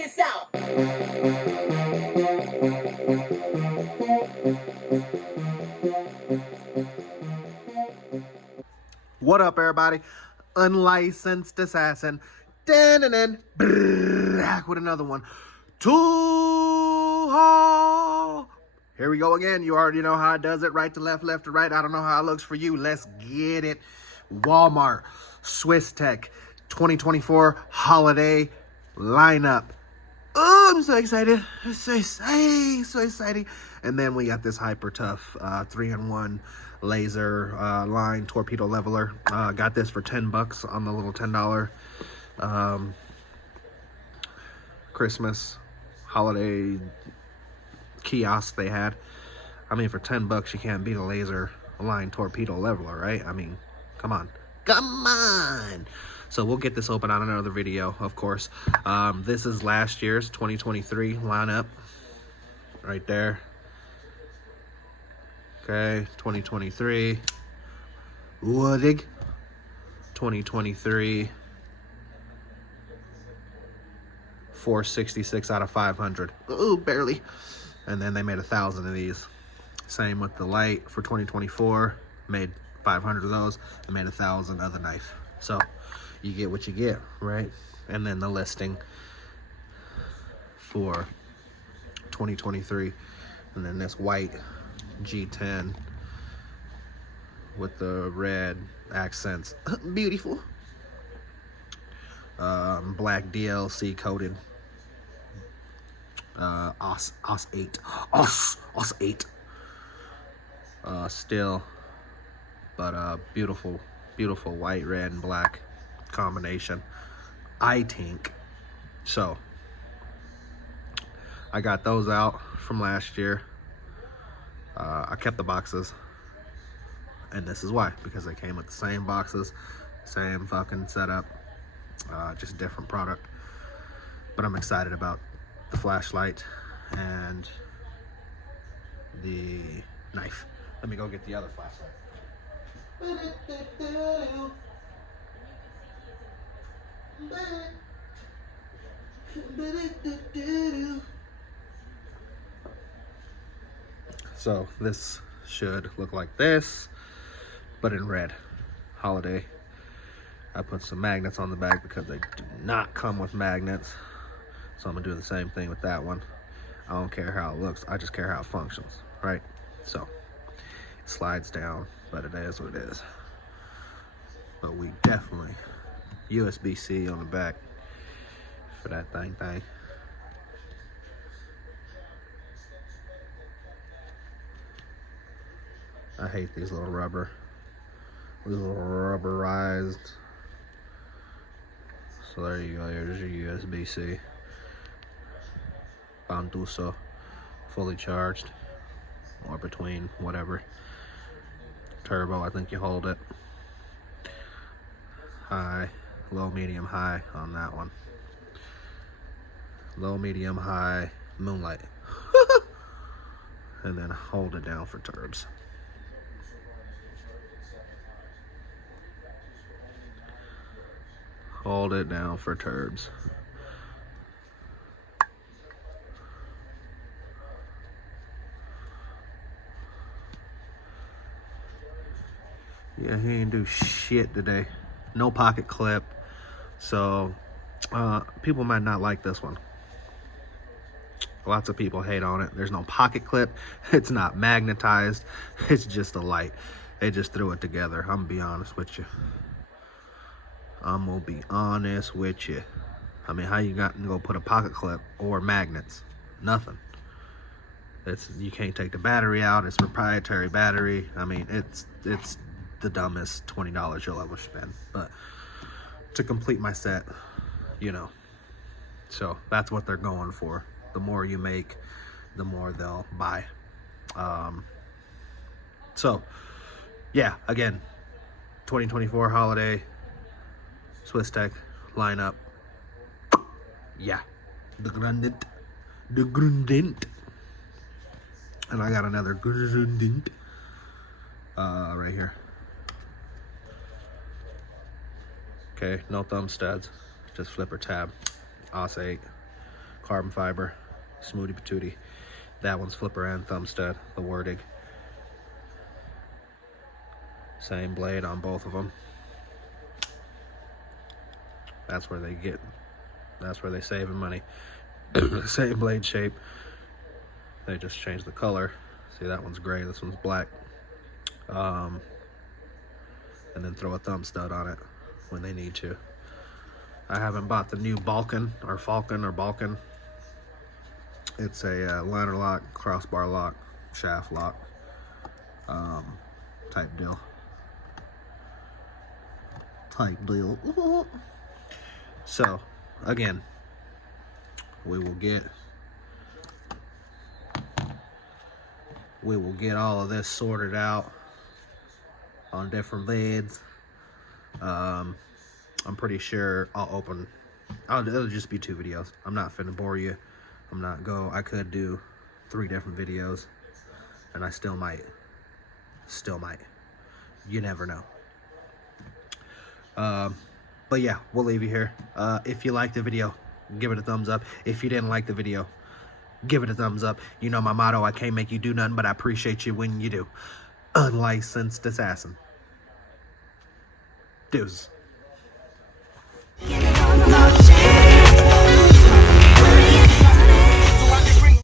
this out. What up, everybody? Unlicensed assassin. Back with another one. Tool haul. Here we go again. You already know how it does it. Right to left, left to right. I don't know how it looks for you. Let's get it. Walmart, Swiss Tech, 2024 holiday lineup. Oh, I'm so excited. So exciting. So exciting. And then we got this hyper tough 3-in-1 laser line torpedo leveler. Got this for $10 on the little $10 Christmas holiday kiosk they had. I mean, for $10 you can't beat a laser line torpedo leveler, right? I mean, come on. Come on. So we'll get this open on another video, of course. This is last year's 2023 lineup right there. Okay, 2023 Woodig, 2023 466 out of 500. Ooh, barely. And then they made 1,000 of these. Same with the light for 2024. Made 500 of those and made 1,000 of the knife. So you get what you get, right? And then the listing for 2023, and then this white G10 with the red accents. Beautiful. Black DLC coated OS 8 OS 8 still, but beautiful white, red, and black combination, I think. So I got those out from last year. I kept the boxes, and this is why, because they came with the same boxes, same fucking setup, just different product. But I'm excited about the flashlight and the knife. Let me go get the other flashlight. So this should look like this, but in red. Holiday. I put some magnets on the back because they do not come with magnets. So I'm gonna do the same thing with that one. I don't care how it looks, I just care how it functions, right? So it slides down, but it is what it is. But we definitely USB-C on the back for that thing. I hate these little rubberized. So there you go, there's your USB-C. Banduso, fully charged, or between whatever. Turbo, I think you hold it. High, low, medium, high on that one. Low, medium, high, moonlight. And then hold it down for turbs. Hold it down for turbs. Yeah, he ain't do shit today. No pocket clip. So people might not like this one. Lots of people hate on it. There's no pocket clip. It's not magnetized. It's just a light. They just threw it together. I'm gonna be honest with you. I mean, how you got to go put a pocket clip or magnets? Nothing. You can't take the battery out. It's proprietary battery. I mean, it's the dumbest $20 you'll ever spend. But to complete my set, you know. So that's what they're going for. The more you make, the more they'll buy. So yeah, again, 2024 holiday Swiss Tech lineup. Yeah, the Grundent. And I got another Grundent right here. Okay, no thumb studs, just flipper tab. OS 8, carbon fiber, smoothie patootie. That one's flipper and thumb stud, the Werdig. Same blade on both of them. That's where they saving money. Same blade shape. They just changed the color. See, that one's gray, this one's black. And then throw a thumb stud on it when they need to. I haven't bought the new Falcon. It's a liner lock, crossbar lock, shaft lock type deal. So, again, we will get all of this sorted out on different lids. I'm pretty sure it'll just be 2 videos. I'm not finna bore you. I could do 3 different videos, and I still might. You never know. But yeah, we'll leave you here. If you liked the video, give it a thumbs up. If you didn't like the video, give it a thumbs up. You know my motto, I can't make you do nothing, but I appreciate you when you do. Unlicensed assassin. Deuces.